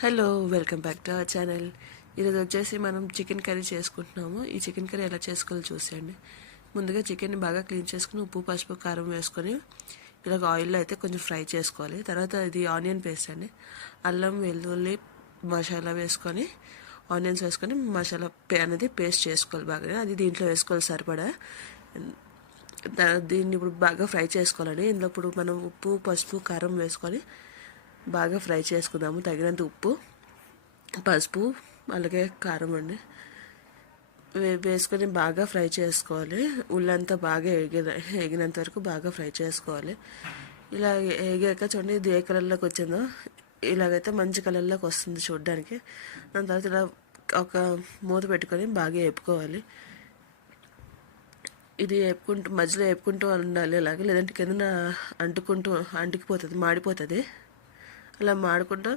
Hello, welcome back to our channel. ఈరోజు వచ్చేసి మనం చికెన్ కర్రీ చేసుకుంటున్నాము. ఈ చికెన్ కర్రీ ఎలా చేసుకోవాలో చూసేయండి. ముందుగా చికెన్ని బాగా క్లీన్ చేసుకుని ఉప్పు, పసుపు, కారం వేసుకొని ఇలాగ ఆయిల్లో అయితే కొంచెం ఫ్రై చేసుకోవాలి. తర్వాత ఇది ఆనియన్ పేస్ట్ అండి. అల్లం, వెల్లుల్లి, మసాలా వేసుకొని ఆనియన్స్ వేసుకొని మసాలా అనేది పేస్ట్ చేసుకోవాలి బాగా. అది దీంట్లో వేసుకోవాలి సరిపడా. దీన్ని ఇప్పుడు బాగా ఫ్రై చేసుకోవాలండి. ఇందులో ఇప్పుడు మనం ఉప్పు, పసుపు, కారం వేసుకొని బాగా ఫ్రై చేసుకుందాము. తగినంత ఉప్పు, పసుపు, అలాగే కారం అండి వేసుకొని బాగా ఫ్రై చేసుకోవాలి. ఉల్లంతా బాగా ఎగినంత వరకు బాగా ఫ్రై చేసుకోవాలి. ఇలా ఎగాక చూడండి, ఇది ఏ కలర్లోకి వచ్చిందో ఇలాగైతే మంచి కలర్లోకి వస్తుంది చూడడానికి. దాని తర్వాత ఇలా ఒక మూత పెట్టుకొని బాగా వేపుకోవాలి. ఇది వేపుకుంటూ మధ్యలో వేపుకుంటూ ఉండాలి ఇలాగే, లేదంటే కింద అంటుకుపోతుంది, మాడిపోతుంది. అలా మాడుకుంటూ